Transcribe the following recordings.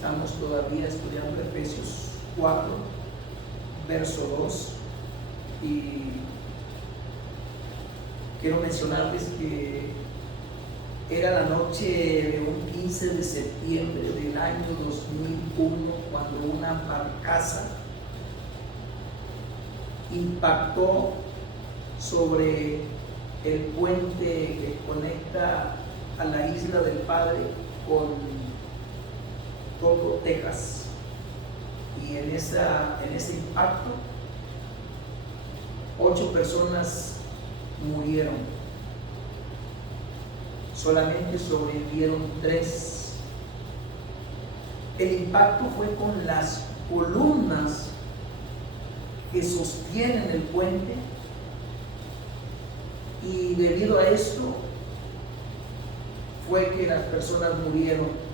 Estamos todavía estudiando Efesios 4, verso 2, y quiero mencionarles que era la noche de un 15 de septiembre del año 2001 cuando una barcaza impactó sobre el puente que conecta a la Isla del Padre con Coco, Texas. Y en ese impacto 8 personas murieron, solamente sobrevivieron 3. El impacto fue con las columnas que sostienen el puente, y debido a esto fue que las personas murieron,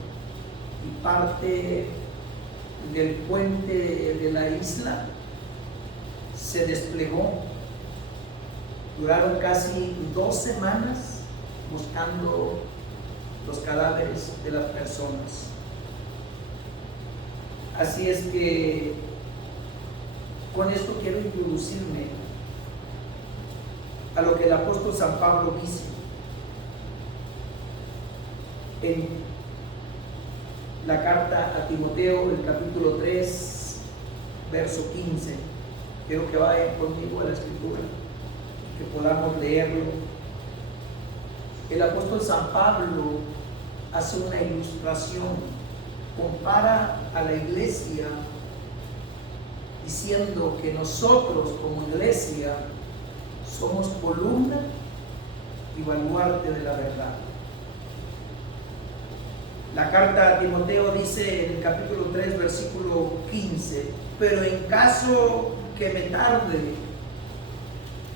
y parte del puente de la isla se desplegó. Duraron casi 2 semanas buscando los cadáveres de las personas. Así es que con esto quiero introducirme a lo que el apóstol San Pablo dice en la carta a Timoteo, el capítulo 3, verso 15. Quiero que vayan conmigo a la escritura, que podamos leerlo. El apóstol San Pablo hace una ilustración, compara a la iglesia diciendo que nosotros como iglesia somos columna y baluarte de la verdad. La carta a Timoteo dice en el capítulo 3, versículo 15: pero en caso que me tarde,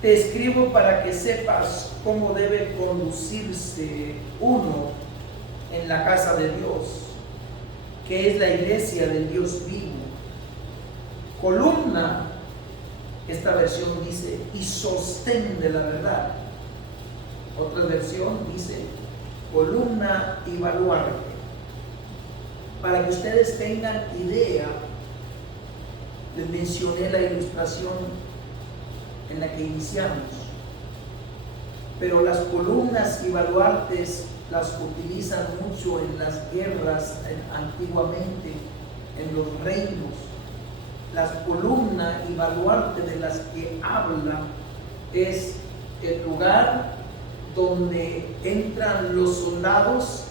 te escribo para que sepas cómo debe conducirse uno en la casa de Dios, que es la iglesia del Dios vivo. Columna, esta versión dice, y sostén de la verdad. Otra versión dice, columna y baluarte. Para que ustedes tengan idea, les mencioné la ilustración en la que iniciamos, pero las columnas y baluartes las utilizan mucho en las guerras antiguamente, en los reinos. Las columnas y baluarte de las que habla es el lugar donde entran los soldados,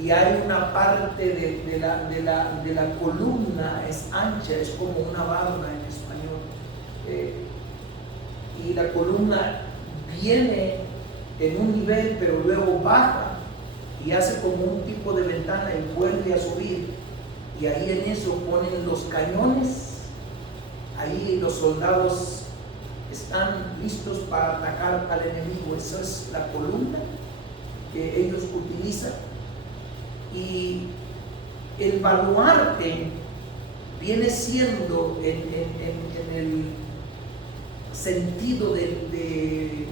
y hay una parte de la columna es ancha, es como una barra en español, y la columna viene en un nivel pero luego baja y hace como un tipo de ventana y vuelve a subir, y ahí en eso ponen los cañones. Ahí los soldados están listos para atacar al enemigo. Esa es la columna que ellos utilizan. Y el baluarte viene siendo en el sentido de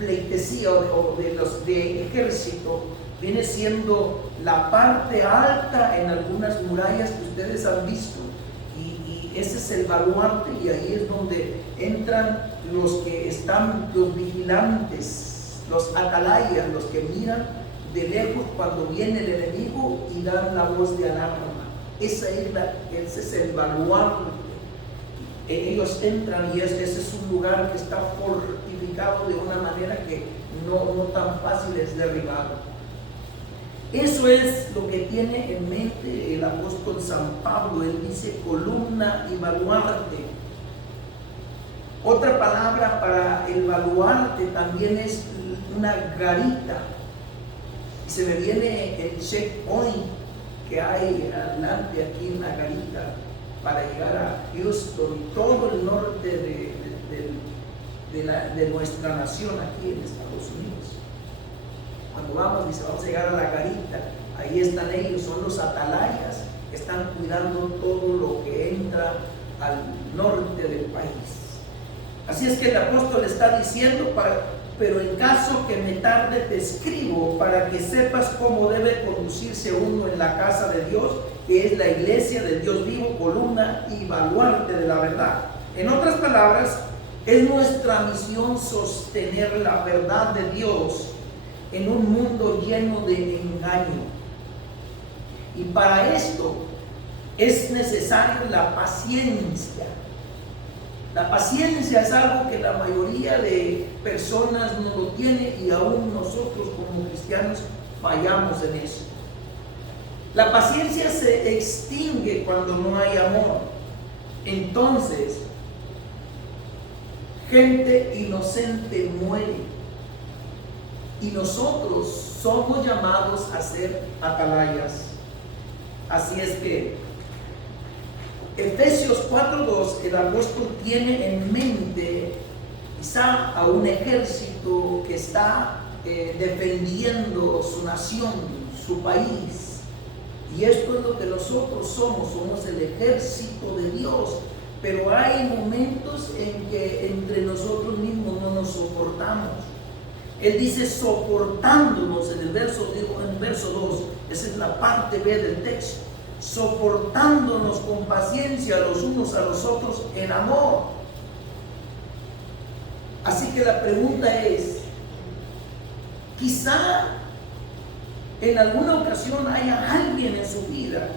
pleitesía o de ejército, viene siendo la parte alta en algunas murallas que ustedes han visto, y ese es el baluarte, y ahí es donde entran los que están, los vigilantes, los atalayas, los que miran de lejos cuando viene el enemigo y dan la voz de alarma. Ese es el baluarte. Ellos entran y ese es un lugar que está fortificado de una manera que no tan fácil es derribado. Eso es lo que tiene en mente el apóstol San Pablo. Él dice columna y baluarte. Otra palabra para el baluarte también es una garita. Se me viene el checkpoint que hay adelante aquí en la garita para llegar a Houston y todo el norte de nuestra nación aquí en Estados Unidos. Cuando vamos, dice, vamos a llegar a la garita, ahí están ellos, son los atalayas, están cuidando todo lo que entra al norte del país. Así es que el apóstol está diciendo pero en caso que me tarde te escribo para que sepas cómo debe conducirse uno en la casa de Dios, que es la iglesia del Dios vivo, columna y baluarte de la verdad. En otras palabras, es nuestra misión sostener la verdad de Dios en un mundo lleno de engaño. Y para esto es necesaria la paciencia. La paciencia es algo que la mayoría de personas no lo tiene, y aún nosotros como cristianos fallamos en eso. La paciencia se extingue cuando no hay amor. Entonces, gente inocente muere, y nosotros somos llamados a ser atalayas. Así es que Efesios 4:2, el apóstol tiene en mente quizá a un ejército que está defendiendo su nación, su país. Y esto es lo que nosotros somos el ejército de Dios. Pero hay momentos en que entre nosotros mismos no nos soportamos. Él dice soportándonos en el verso 2, esa es la parte B del texto. Soportándonos con paciencia los unos a los otros en amor. Así que la pregunta es, quizá en alguna ocasión haya alguien en su vida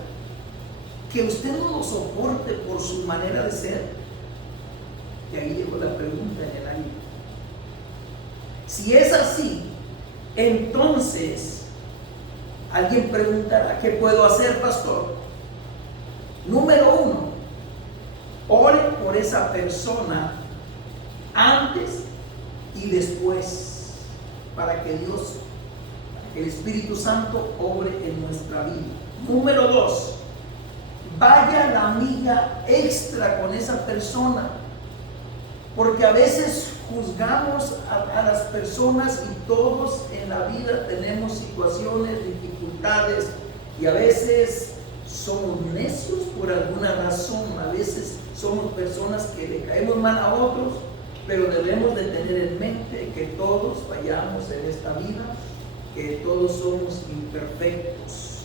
que usted no lo soporte por su manera de ser. Y ahí llegó la pregunta en el aire. Si es así, entonces alguien preguntará, ¿qué puedo hacer, pastor? Número 1, ore por esa persona antes y después, para que Dios, el Espíritu Santo, obre en nuestra vida. Número 2, vaya la milla extra con esa persona, porque a veces juzgamos a las personas, y todos en la vida tenemos situaciones, dificultades, y a veces somos necios por alguna razón. A veces somos personas que le caemos mal a otros, pero debemos de tener en mente que todos fallamos en esta vida, que todos somos imperfectos.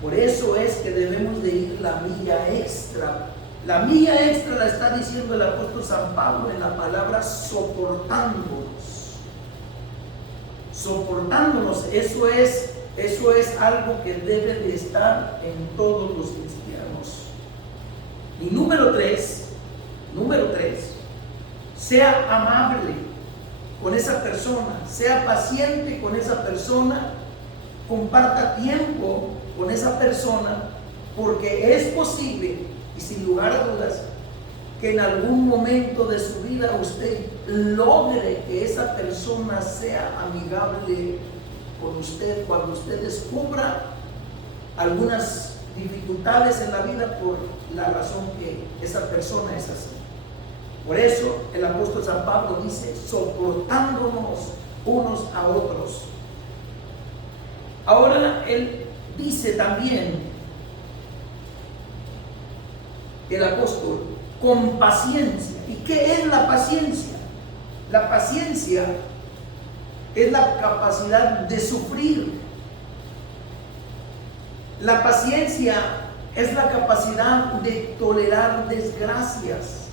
Por eso es que debemos de ir la milla extra. La milla extra la está diciendo el apóstol San Pablo en la palabra soportándonos. Soportándonos, eso es algo que debe de estar en todos los cristianos. Y número 3, sea amable con esa persona, sea paciente con esa persona, comparta tiempo con esa persona, porque es posible, y sin lugar a dudas, que en algún momento de su vida usted logre que esa persona sea amigable con usted cuando usted descubra algunas dificultades en la vida por la razón que esa persona es así. Por eso el apóstol San Pablo dice, soportándonos unos a otros. Ahora él dice también, el apóstol, con paciencia. ¿Y qué es la paciencia? La paciencia es la capacidad de sufrir. La paciencia es la capacidad de tolerar desgracias.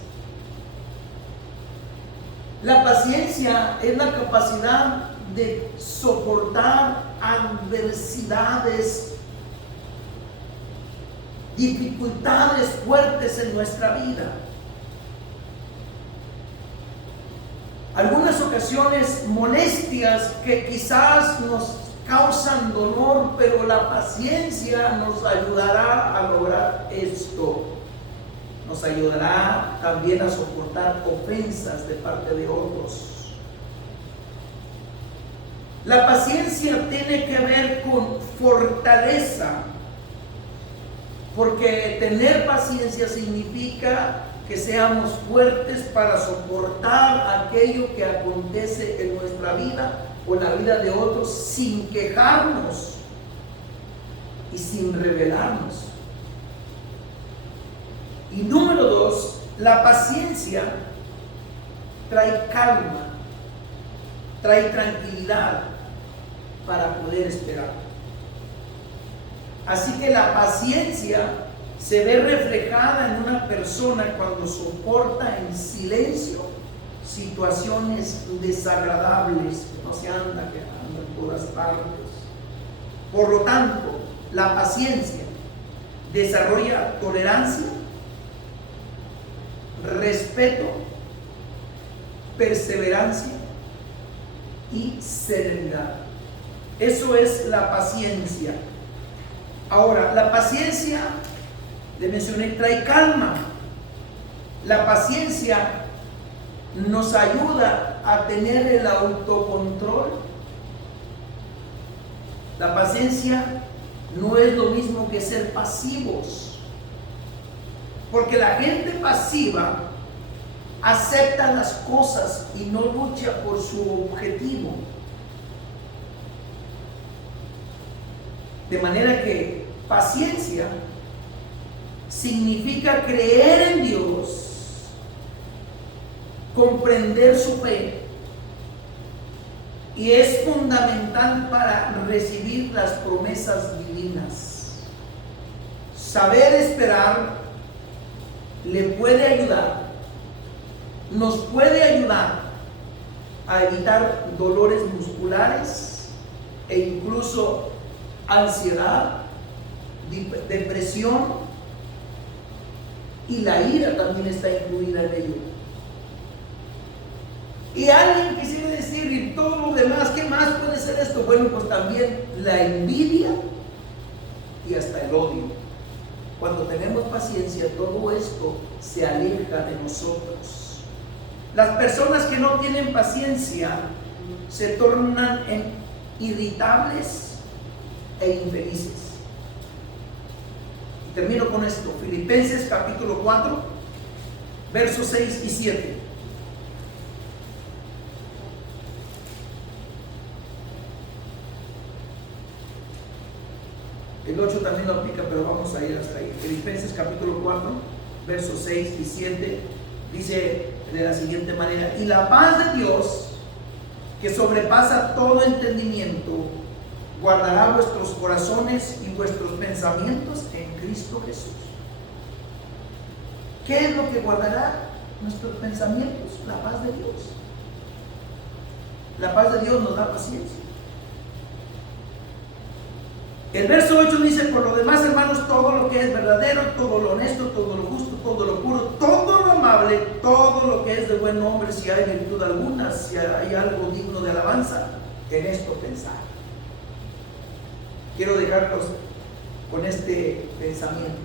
La paciencia es la capacidad de soportar adversidades, dificultades fuertes en nuestra vida. Algunas ocasiones molestias que quizás nos causan dolor, pero la paciencia nos ayudará a lograr esto. Nos ayudará también a soportar ofensas de parte de otros. La paciencia tiene que ver con fortaleza, porque tener paciencia significa que seamos fuertes para soportar aquello que acontece en nuestra vida o en la vida de otros sin quejarnos y sin rebelarnos. Y número 2, la paciencia trae calma. trae tranquilidad para poder esperar. Así que la paciencia se ve reflejada en una persona cuando soporta en silencio situaciones desagradables, que no se anda quejando en todas partes. Por lo tanto, la paciencia desarrolla tolerancia, respeto, perseverancia y serenidad. Eso es la paciencia. Ahora, la paciencia, le mencioné, trae calma. La paciencia nos ayuda a tener el autocontrol. La paciencia no es lo mismo que ser pasivos, porque la gente pasiva acepta las cosas y no lucha por su objetivo. De manera que paciencia significa creer en Dios, comprender su fe, y es fundamental para recibir las promesas divinas. Saber esperar le puede ayudar, nos puede ayudar a evitar dolores musculares e incluso ansiedad, depresión, y la ira también está incluida en ello. Y alguien quisiera decir, y todo lo demás, ¿qué más puede ser esto? Bueno, pues también la envidia y hasta el odio. Cuando tenemos paciencia, todo esto se aleja de nosotros. Las personas que no tienen paciencia se tornan irritables e infelices. Y termino con esto. Filipenses capítulo 4, versos 6 y 7. El 8 también lo aplica, pero vamos a ir hasta ahí. Filipenses capítulo 4, versos 6 y 7, dice de la siguiente manera: y la paz de Dios, que sobrepasa todo entendimiento, guardará vuestros corazones y vuestros pensamientos en Cristo Jesús. ¿Qué es lo que guardará nuestros pensamientos? La paz de Dios. La paz de Dios nos da paciencia. El verso 8 dice: por lo demás, hermanos, todo lo que es verdadero, todo lo honesto, todo lo justo, todo lo puro, todo lo amable, todo lo que es de buen nombre, si hay virtud alguna, si hay algo digno de alabanza, en esto pensar. Quiero dejarlos con este pensamiento.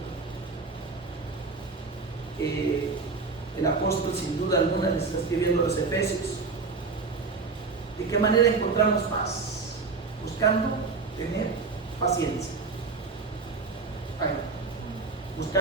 El apóstol, sin duda alguna, les está escribiendo a los Efesios. ¿De qué manera encontramos paz? Buscando tener paciencia. Bueno.